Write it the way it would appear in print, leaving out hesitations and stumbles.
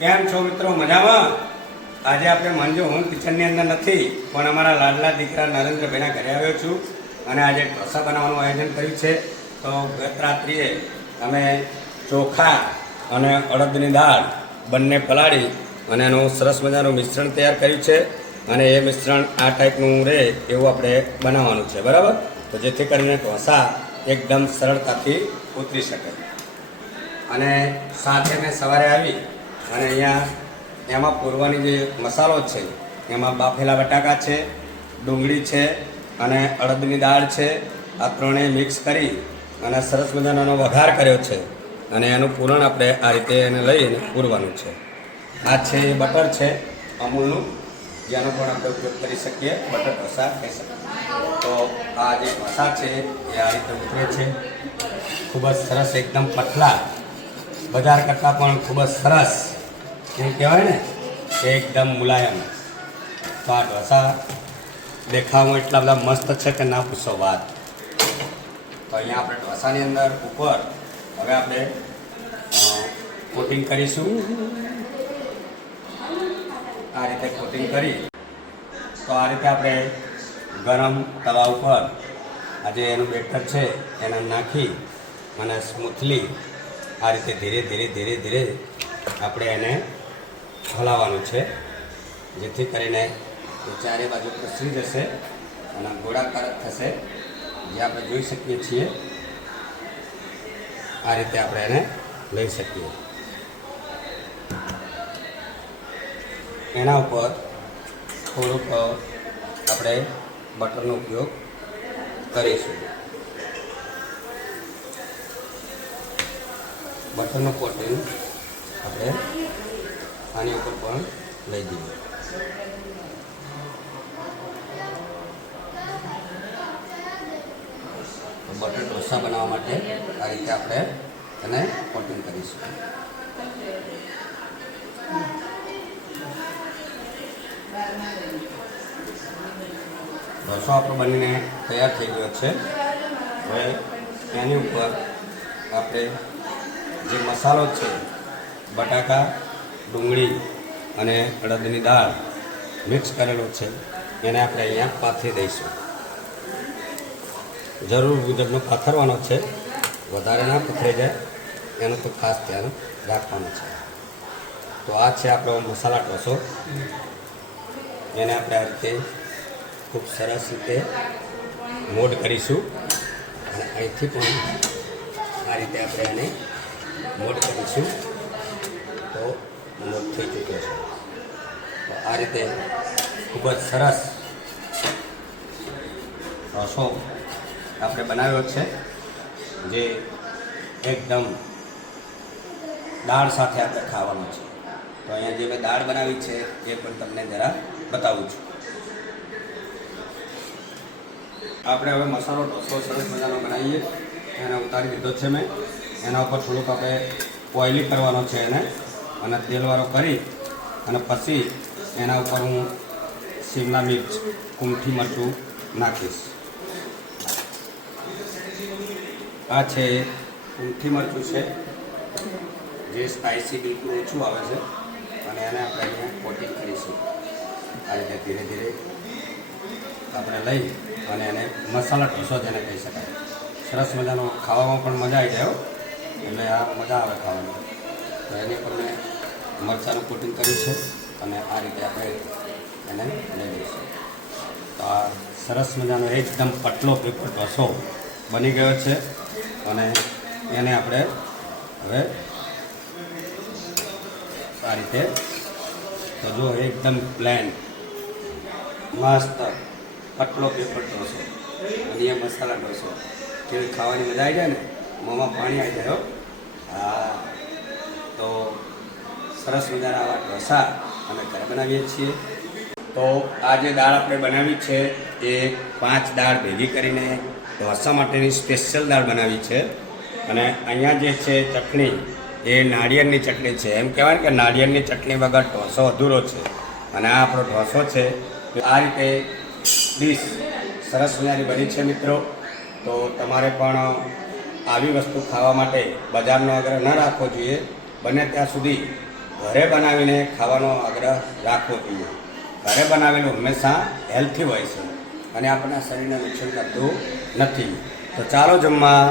કેમ છો મિત્રો? મજામાં? આજે આપણે માનજો હું કિચનની અંદર નથી, પણ અમારા લાડલા દીકરા નરેન્દ્રભાઈના ઘરે આવ્યો છું અને આજે ઢોસા બનાવવાનું આયોજન કર્યું છે. તો ગત રાત્રિએ અમે ચોખા અને અડદની દાળ બંને પલાળી અને એનું સરસ મજાનું મિશ્રણ તૈયાર કર્યું છે અને એ મિશ્રણ આ ટાઈપનું રહે એવું આપણે બનાવવાનું છે, બરાબર? તો જેથી કરીને ઢોસા એકદમ સરળતાથી ઉતરી શકે. અને સાથે મેં સવારે આવી અને અહીંયા એમાં પૂરવાની જે મસાલો છે એમાં બાફેલા બટાકા છે, ડુંગળી છે અને અડદની દાળ છે. આ ત્રણેય મિક્સ કરી અને સરસ મજાનો વઘાર કર્યો છે અને એનું પૂરણ આપણે આ રીતે એને લઈને પૂરવાનું છે. આ છે એ બટર છે અમૂલનું, જેનો પણ આપણે ઉપયોગ કરી શકીએ, બટર ઢોસા કહી શકીએ. તો આ જે ઢોસા છે એ આ રીતે ઉતરે છે, ખૂબ જ સરસ, એકદમ પતલા, બજાર કરતાં પણ ખૂબ જ સરસ એમ કહેવાય ને કે એકદમ મુલાયમ. તો આ ઢોસા દેખાવમાં એટલા બધા મસ્ત છે કે ના પૂછો વાત. તો અહીંયા આપણે ઢોસાની અંદર ઉપર હવે આપણે કોટિંગ કરીશું. આ રીતે કોટિંગ કરી તો આ રીતે આપણે ગરમ તવા ઉપર આજે એનું બેટર છે એને નાખી અને સ્મૂથલી આ રીતે ધીરે ધીરે ધીરે ધીરે આપણે એને હલાવવાનું છે, જેથી કરીને એ ચારે બાજુ પ્રસરી જશે અને ગોળાકાર થશે, જે આપણે જોઈ શકીએ છીએ. આ રીતે આપણે એને લઈ શકીએ. એના ઉપર થોડુંક આપણે બટરનો ઉપયોગ કરીશું. બટરનું કોટિંગ આપણે આની ઉપર પણ લઈ દઈએ. બટર ઢોસા બનાવવા માટે આ રીતે આપણે એને કોટિંગ કરીશું. ઢોસો આપણો બનીને તૈયાર થઈ ગયો છે. હવે એની ઉપર આપણે જે મસાલો છે, બટાકા, ડુંગળી અને અડદની દાળ મિક્સ કરેલો છે, એને આપણે અહીંયા પાથરી દઈશું. જરૂર મુજબનો પાથરવાનો છે, વધારે ના પથરાઈ જાય એનું તો ખાસ ધ્યાન રાખવાનું છે. તો આ છે આપણો મસાલા ઢોસો. એને આપણે આ રીતે ખૂબ સરસ રીતે મોડ કરીશું અને અહીંથી પણ આ રીતે આપણે એને મોડ કરીશું. તો મોડ થઈ ચૂક્યો છે. તો આ રીતે ખૂબ જ સરસ ઢોસો આપણે બનાવ્યો છે, જે એકદમ દાળ સાથે આપણે ખાવાનો છે. તો અહીંયા જે મેં દાળ બનાવી છે એ પણ તમને જરા બતાવું છું. આપણે હવે મસાલો ઢોસો સરસ મજાનો બનાવીએ, એને ઉતારી દીધો છે મેં. એના ઉપર થોડુંક આપણે ઓઇલી કરવાનો છે એને, અને તેલવાળો કરી અને પછી એના ઉપર હું શિમલા મિર્ચ, કુમઠી મરચું નાખીશ. આ છે કુમઠી મરચું છે, જે સ્પાઇસી બિલકુલ ઓછું આવે છે, અને એને આપણે અહીંયા કોટિંગ કરીશું. આ રીતે ધીરે ધીરે આપણે લઈ અને એને મસાલા ઢોસો જેને કહી શકાય. સરસ મજાનો, ખાવામાં પણ મજા આવી જાય, એટલે આ મજા આવે ખાવાની. તો એની પર મેં મરચાંનું કોટિંગ કર્યું છે અને આ રીતે આપણે એને લઈ લઈશું. તો આ સરસ મજાનો એકદમ પતલો પેપર ઢોસો બની ગયો છે અને એને આપણે હવે આ રીતે, તો જો એકદમ પ્લેન મસ્ત પતલો પેપર ઢોસો અને એ મસાલા ઢોસો, જેવી ખાવાની મજા આવી જાય ને, મોંમાં પાણી આવી જાય. હા, તો સરસ મજાના આવા ઢોસા અમે ઘરે બનાવીએ છીએ. તો આ જે દાળ આપણે બનાવી છે એ 5 દાળ ભેગી કરીને ઢોસા માટેની સ્પેશિયલ દાળ બનાવી છે. અને અહીંયા જે છે ચટણી, એ નાળિયેરની ચટણી છે. એમ કહેવાય કે નાળિયેરની ચટણી વગર ઢોસો અધૂરો છે. અને આ આપણો ઢોસો છે. આ રીતે ડીશ સરસ મજાની બની છે મિત્રો. તો તમારે પણ આવી વસ્તુ ખાવા માટે બજારનો આગ્રહ ન રાખવો જોઈએ. બને ત્યાં સુધી ઘરે બનાવીને ખાવાનો આગ્રહ રાખવો જોઈએ. ઘરે બનાવેલું હંમેશા હેલ્થી હોય છે અને આપણા શરીરને નુકસાન કરતું નથી. તો ચાલો જમવા.